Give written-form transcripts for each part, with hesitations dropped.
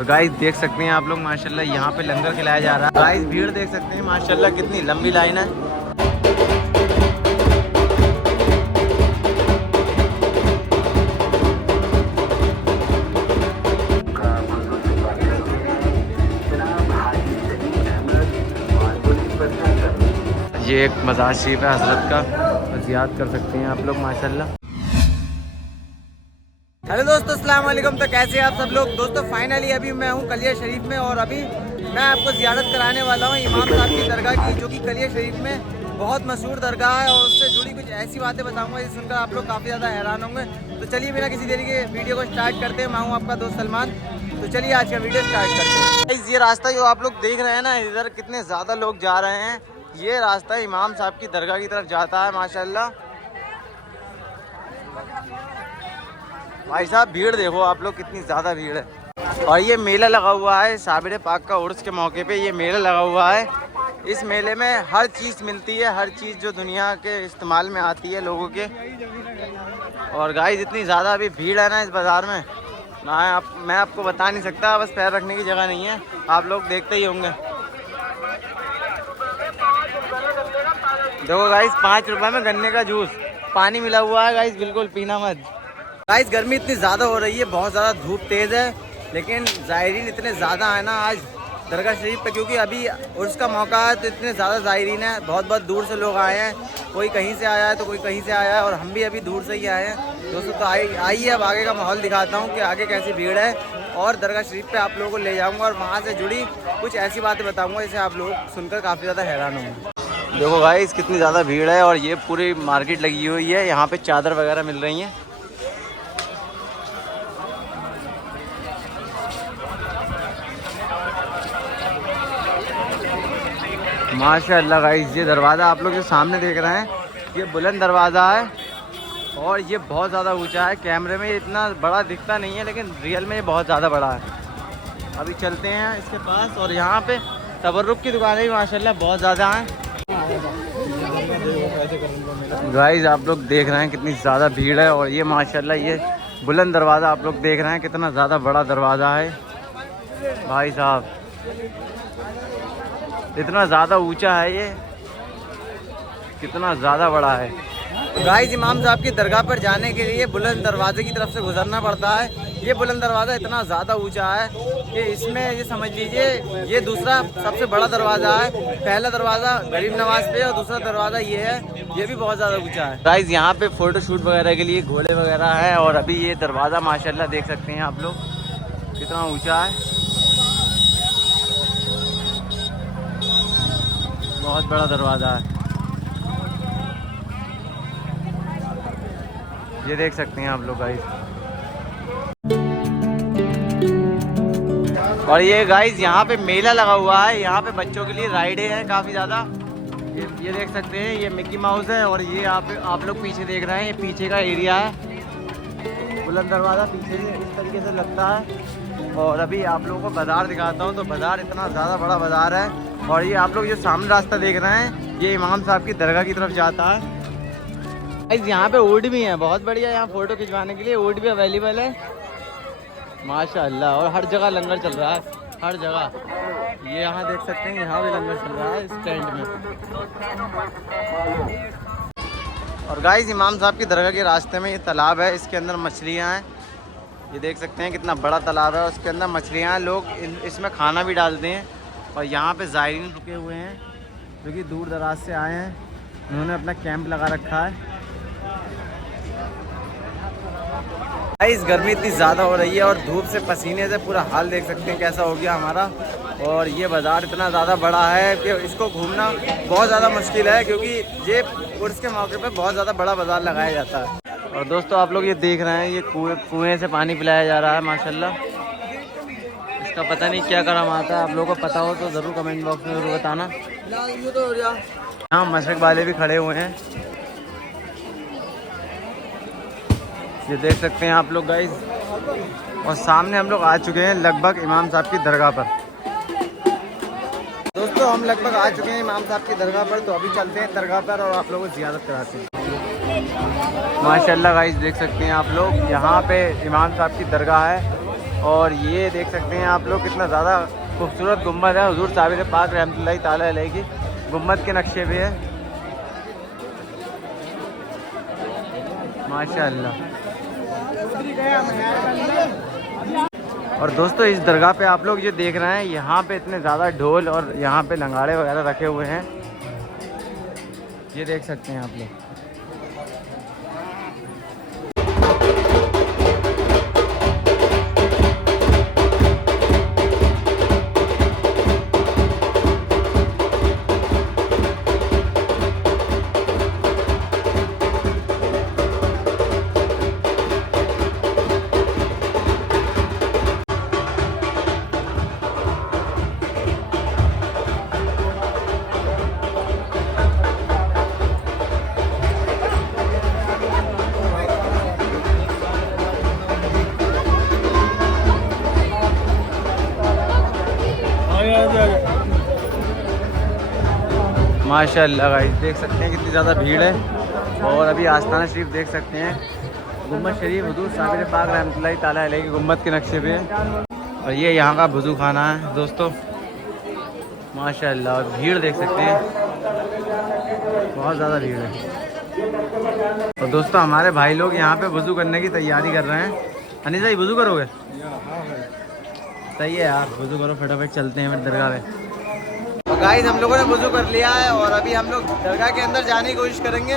तो गाइस देख सकते हैं आप लोग माशाल्लाह यहाँ पे लंगर खिलाया जा रहा है। गाइस भीड़ देख सकते हैं माशाल्लाह कितनी लंबी लाइन है। ये एक मज़ार शरीफ है हज़रत का, ज़ियारत कर सकते हैं आप लोग माशाल्लाह। हेलो दोस्तों, अस्सलाम वालेकुम। तो कैसे हैं आप सब लोग। दोस्तों फाइनली अभी मैं हूं कलिया शरीफ में और अभी मैं आपको ज़ियारत कराने वाला हूं इमाम साहब की दरगाह की, जो कि कलिया शरीफ में बहुत मशहूर दरगाह है। और उससे जुड़ी कुछ ऐसी बातें बताऊंगा जिसे सुनकर आप लोग काफ़ी ज़्यादा हैरान होंगे। तो चलिए बिना किसी देरी के वीडियो को स्टार्ट करते हैं। मैं हूँ आपका दोस्त सलमान। तो चलिए आज का वीडियो स्टार्ट करते हैं। ये रास्ता जो आप लोग देख रहे हैं ना, इधर कितने ज़्यादा लोग जा रहे हैं। ये रास्ता इमाम साहब की दरगाह की तरफ जाता है माशाल्लाह। भाई साहब भीड़ देखो आप लोग, कितनी ज़्यादा भीड़ है। और ये मेला लगा हुआ है साबिर पाक का उर्स के मौके पे ये मेला लगा हुआ है। इस मेले में हर चीज़ मिलती है, हर चीज़ जो दुनिया के इस्तेमाल में आती है लोगों के। और गाइस इतनी ज़्यादा अभी भीड़ है ना इस बाज़ार में, मैं आपको बता नहीं सकता। बस पैर रखने की जगह नहीं है, आप लोग देखते ही होंगे। देखो गाइस 5 रुपये में गन्ने का जूस, पानी मिला हुआ है गाइस, बिल्कुल पीना मत। गाइस गर्मी इतनी ज़्यादा हो रही है, बहुत ज़्यादा धूप तेज़ है, लेकिन ज़ायरीन इतने ज़्यादा है ना आज दरगाह शरीफ पे, क्योंकि अभी उर्स का मौका है। तो इतने ज़्यादा ज़ायरीन है, बहुत बहुत दूर से लोग आए हैं। कोई कहीं से आया है तो कोई कहीं से आया है, और हम भी अभी दूर से ही आए हैं दोस्तों। तो आइए अब आगे का माहौल दिखाता हूँ कि आगे कैसी भीड़ है, और दरगाह शरीफ पे आप लोगों को ले जाऊँगा और वहाँ से जुड़ी कुछ ऐसी बातें बताऊँगा जिसे आप लोग सुनकर काफ़ी ज़्यादा हैरान होंगे। देखो गाइस कितनी ज़्यादा भीड़ है, और ये पूरी मार्केट लगी हुई है। यहाँ पर चादर वगैरह मिल रही हैं। माशाअल्लाह गाइस ये दरवाज़ा आप लोग जो सामने देख रहे हैं, ये बुलंद दरवाज़ा है, और ये बहुत ज़्यादा ऊंचा है। कैमरे में इतना बड़ा दिखता नहीं है, लेकिन रियल में ये बहुत ज़्यादा बड़ा है। अभी चलते हैं इसके पास, और यहाँ पे तबर्रुक की दुकानें भी माशाअल्लाह बहुत ज़्यादा हैं। गाइस आप लोग देख रहे हैं कितनी ज़्यादा भीड़ है, और ये माशाअल्लाह ये बुलंद दरवाज़ा आप लोग देख रहे हैं, कितना ज़्यादा बड़ा दरवाज़ा है भाई साहब। इतना ज़्यादा ऊंचा है ये, कितना ज़्यादा बड़ा है। गाइस इमाम साहब की दरगाह पर जाने के लिए बुलंद दरवाजे की तरफ से गुजरना पड़ता है। ये बुलंद दरवाज़ा इतना ज़्यादा ऊंचा है कि इसमें ये समझ लीजिए ये दूसरा सबसे बड़ा दरवाज़ा है। पहला दरवाज़ा गरीब नवाज पे, और दूसरा दरवाज़ा ये है, ये भी बहुत ज़्यादा ऊंचा है। गाइस यहाँ पे फ़ोटो शूट वगैरह के लिए घोड़े वगैरह हैं, और अभी ये दरवाज़ा माशाल्लाह देख सकते हैं आप लोग कितना ऊँचा है, बहुत बड़ा दरवाज़ा है। ये देख सकते हैं आप लोग गाइस। और ये गाइस यहाँ पे मेला लगा हुआ है, यहाँ पे बच्चों के लिए राइडें हैं काफ़ी ज़्यादा। ये देख सकते हैं, ये मिकी माउस है, और ये आप लोग पीछे देख रहे हैं, ये पीछे का एरिया है। बुलंद दरवाज़ा पीछे से इस तरीके से लगता है। और अभी आप लोगों को बाज़ार दिखाता हूँ। तो बाज़ार इतना ज़्यादा बड़ा बाज़ार है, और ये आप लोग जो सामने रास्ता देख रहे हैं, ये इमाम साहब की दरगाह की तरफ जाता है। यहाँ पे ऊँट भी है, बहुत बढ़िया। यहाँ फ़ोटो खिंचवाने के लिए ऊँट भी अवेलेबल है माशाल्लाह। और हर जगह लंगर चल रहा है, हर जगह। ये यहाँ देख सकते हैं, यहाँ भी लंगर चल रहा है स्टैंड में। और गाइस इमाम साहब की दरगाह के रास्ते में ये तालाब है, इसके अंदर मछलियाँ हैं। ये देख सकते हैं कितना बड़ा तालाब है, उसके अंदर मछलियाँ हैं। लोग इसमें खाना भी डालते हैं। और यहाँ पे ज़ायरीन रुके हुए हैं जो कि दूर दराज से आए हैं, उन्होंने अपना कैंप लगा रखा है। इस गर्मी इतनी ज़्यादा हो रही है, और धूप से पसीने से पूरा हाल देख सकते हैं कैसा हो गया हमारा। और ये बाज़ार इतना ज़्यादा बड़ा है कि इसको घूमना बहुत ज़्यादा मुश्किल है, क्योंकि ये उर्स के मौके पे बहुत ज़्यादा बड़ा बाज़ार लगाया जाता है। और दोस्तों आप लोग ये देख रहे हैं, ये कुएँ से पानी पिलाया जा रहा है माशाल्लाह। इसका पता नहीं क्या करम आता है, आप लोगों को पता हो तो ज़रूर कमेंट बॉक्स में ज़रूर बताना। यहाँ मशरक वाले भी खड़े हुए हैं, ये देख सकते हैं आप लोग गाइस। और सामने हम लोग आ चुके हैं लगभग इमाम साहब की दरगाह पर। दोस्तों हम लगभग आ चुके हैं इमाम साहब की दरगाह पर। तो अभी चलते हैं दरगाह पर और आप लोगों को ज़ियारत कराते हैं। माशाल्लाह गाइस देख सकते हैं आप लोग, यहाँ पे इमाम साहब की दरगाह है। और ये देख सकते हैं आप लोग कितना ज़्यादा खूबसूरत गुम्बद है। हुजूर साबिर पाक रहमतुल्लाहि ताला अलैहि की गुम्बद के नक्शे पे है, माशाअल्लाह। और दोस्तों इस दरगाह पे आप लोग ये देख रहे हैं, यहाँ पे इतने ज़्यादा ढोल और यहाँ पे लंगाड़े वगैरह रखे हुए हैं, ये देख सकते हैं आप लोग। माशाअल्लाह गाइस देख सकते हैं कितनी ज़्यादा भीड़ है। और अभी आस्ताना शरीफ देख सकते हैं, गुम्बद शरीफ हुजूर साबिर पाक रहमतुल्लाहि ताला अलैहि के गुम्बद के नक्शे पे है। और ये यहाँ का वज़ू खाना है दोस्तों, माशाअल्लाह। और भीड़ देख सकते हैं, बहुत ज़्यादा भीड़ है। और दोस्तों हमारे भाई लोग यहाँ पे वज़ू करने की तैयारी कर रहे हैं। अनिस भाई वज़ू करोगे? सही है यार, वज़ू करो फटाफट, चलते हैं फिर दरगाह पे। तो गाइस हम लोगों ने वज़ू कर लिया है और अभी हम लोग दरगाह के अंदर जाने की कोशिश करेंगे।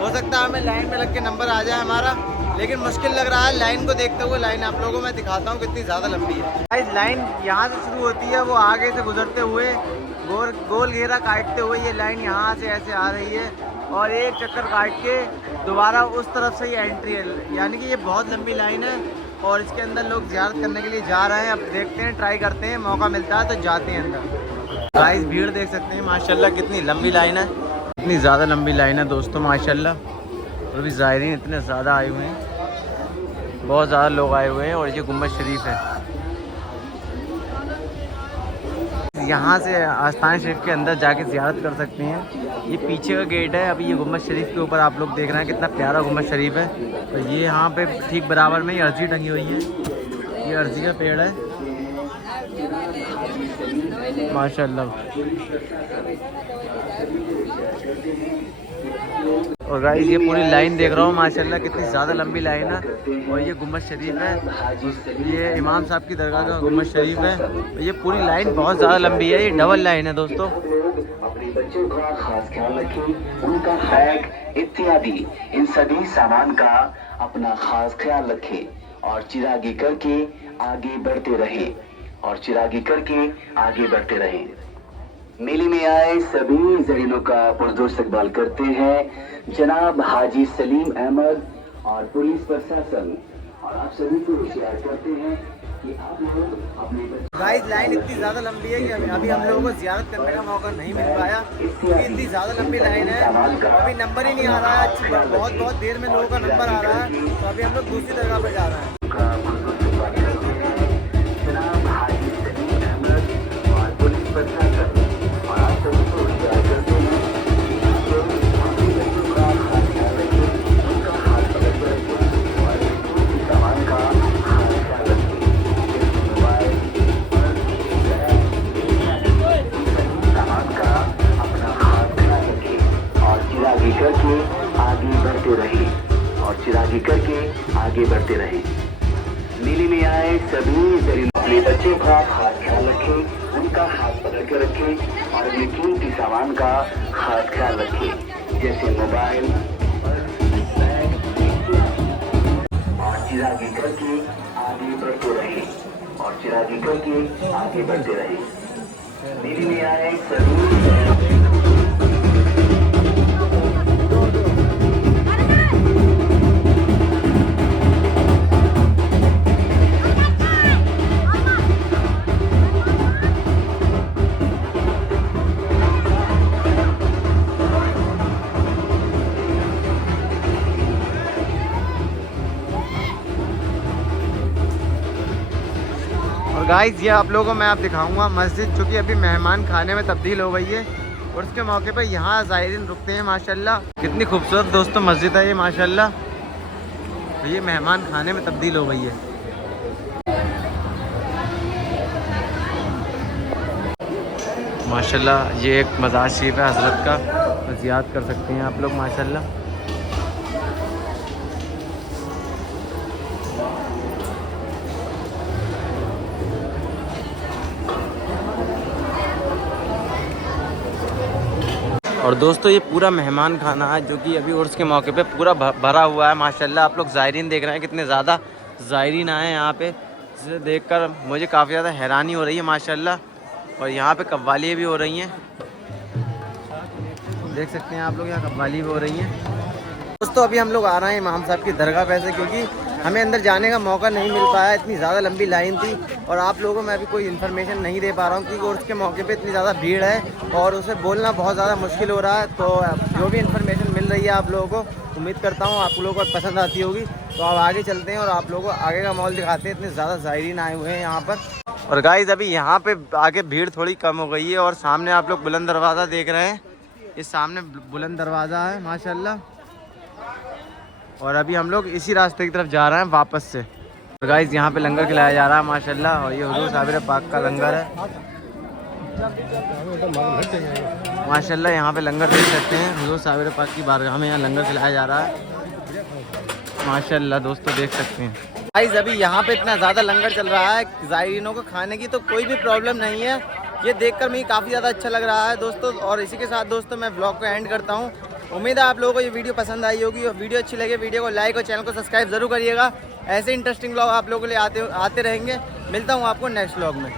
हो सकता है हमें लाइन में लग के नंबर आ जाए हमारा, लेकिन मुश्किल लग रहा है लाइन को देखते हुए। लाइन आप लोगों को मैं दिखाता हूँ कितनी ज़्यादा लंबी है। गाइस लाइन यहाँ से शुरू होती है, वो आगे से गुजरते हुए गोल घेरा काटते हुए ये लाइन यहाँ से ऐसे आ रही है और एक चक्कर काट के दोबारा उस तरफ से ये एंट्री है। यानी कि ये बहुत लंबी लाइन है और इसके अंदर लोग ज़ियारत करने के लिए जा रहे हैं। अब देखते हैं, ट्राई करते हैं, मौका मिलता है तो जाते हैं अंदर। गाइस भीड़ देख सकते हैं माशाल्लाह कितनी लंबी लाइन है, इतनी ज़्यादा लंबी लाइन है दोस्तों माशाल्लाह। और अभी ज़ायरीन इतने ज़्यादा आए हुए हैं, बहुत ज़्यादा लोग आए हुए हैं। और ये गुम्बद शरीफ है, यहाँ से आस्तान शरीफ के अंदर जाके ज़ियारत कर सकते हैं। ये पीछे का गेट है। अभी ये गुम्बद शरीफ के ऊपर आप लोग देख रहे हैं कितना प्यारा गुम्बद शरीफ है। तो ये यहाँ पे ठीक बराबर में ये अर्जी टंगी हुई है, ये अर्जी का पेड़ है माशाल्लाह। और गाइस ये पूरी लाइन देख रहा हूँ माशाल्लाह कितनी ज़्यादा लंबी लाइन है। और ये गुम्बद शरीफ है, ये इमाम साहब की दरगाह का गुम्बद शरीफ है। ये पूरी लाइन बहुत ज़्यादा लंबी है, ये डबल लाइन है दोस्तों। अपने बच्चों का खास ख्याल रखें, उनका बैग इत्यादि इन सभी सामान का अपना खास ख्याल रखें और चिरागी करके आगे बढ़ते रहें, और चिरागी करके आगे बढ़ते रहें। मेले में आए सभी ज़रीनों का पुरजोर इस्तकबाल करते हैं जनाब हाजी सलीम अहमद और पुलिस प्रशासन, और आप सभी को होशियार करते हैं कि आप लोग अपने गाइस लाइन इतनी ज़्यादा लंबी है कि अभी हम लोगों को ज़ियारत करने का मौका नहीं मिल पाया क्योंकि इतनी ज़्यादा लंबी लाइन है। अभी नंबर ही नहीं आ रहा है, बहुत देर में लोगों का नंबर आ रहा है। तो अभी हम लोग दूसरी जगह पर जा रहे हैं। चिरागी करके आगे बढ़ते रहें। मेले में आए सभी ज़रीनों अपने बच्चों का खास ख्याल रखें, उनका हाथ पकड़ के रखें और अपने कीमती सामान का खास ख्याल रखें, जैसे मोबाइल, और चिरागी करके आगे बढ़ते रहें, और चिरागी करके आगे बढ़ते रहें। मेले में आए सभी गाइस ये आप लोगों को मैं दिखाऊंगा मस्जिद जो कि अभी मेहमान खाने में तब्दील हो गई है और उसके मौके पर यहाँ ज़ायरीन रुकते हैं माशाल्लाह। कितनी खूबसूरत दोस्तों मस्जिद है ये माशाल्लाह। तो ये मेहमान खाने में तब्दील हो गई है। माशाल्लाह ये एक मज़ार शरीफ है हज़रत का, ज़ियारत कर सकते हैं आप लोग माशाल्लाह। और दोस्तों ये पूरा मेहमान खाना है जो कि अभी उर्स के मौके पे पूरा भरा हुआ है माशाल्लाह। आप लोग ज़ायरीन देख रहे हैं कितने ज़्यादा ज़ायरीन आए हैं यहाँ पे, जिसे देखकर मुझे काफ़ी ज़्यादा हैरानी हो रही है माशाल्लाह। और यहाँ पे कव्वालियाँ भी हो रही हैं, देख सकते हैं आप लोग, यहाँ कव्वाली भी हो रही हैं। दोस्तों अभी हम लोग आ रहे हैं इमाम साहब की दरगाह पे से, क्योंकि हमें अंदर जाने का मौका नहीं मिल पाया, इतनी ज़्यादा लंबी लाइन थी और आप लोगों को मैं अभी कोई इन्फॉर्मेशन नहीं दे पा रहा हूँ क्योंकि उर्स के मौके पे इतनी ज़्यादा भीड़ है और उसे बोलना बहुत ज़्यादा मुश्किल हो रहा है। तो जो भी इन्फॉर्मेशन मिल रही है आप लोगों को, उम्मीद करता हूँ आप लोगों को पसंद आती होगी। तो अब आगे चलते हैं और आप लोगों को आगे का माहौल दिखाते हैं। इतने ज़्यादा ज़ायरीन आए हुए हैं यहाँ पर। और गाइस अभी यहाँ पे आगे भीड़ थोड़ी कम हो गई है और सामने आप लोग बुलंद दरवाज़ा देख रहे हैं, इस सामने बुलंद दरवाज़ा है माशाल्लाह। और अभी हम लोग इसी रास्ते की तरफ जा रहे हैं वापस से। तो गाइस यहाँ पे लंगर खिलाया जा रहा है माशाल्लाह, और ये हुजूर साबिर पाक का लंगर है माशाल्लाह। यहाँ पे लंगर देख सकते हैं, हुजूर साबिर पाक की बारगाह में यहाँ लंगर खिलाया जा रहा है माशाल्लाह। दोस्तों देख सकते हैं गाइस अभी यहाँ पे इतना ज़्यादा लंगर चल रहा है, ज़ायरीनों को खाने की तो कोई भी प्रॉब्लम नहीं है। ये देखकर मुझे काफ़ी ज़्यादा अच्छा लग रहा है दोस्तों। और इसी के साथ दोस्तों मैं ब्लॉग को एंड करता हूँ। उम्मीद है आप लोगों को ये वीडियो पसंद आई होगी, और वीडियो अच्छी लगे वीडियो को लाइक और चैनल को सब्सक्राइब ज़रूर करिएगा। ऐसे इंटरेस्टिंग ब्लॉग आप लोगों के लिए आते रहेंगे। मिलता हूँ आपको नेक्स्ट ब्लॉग में।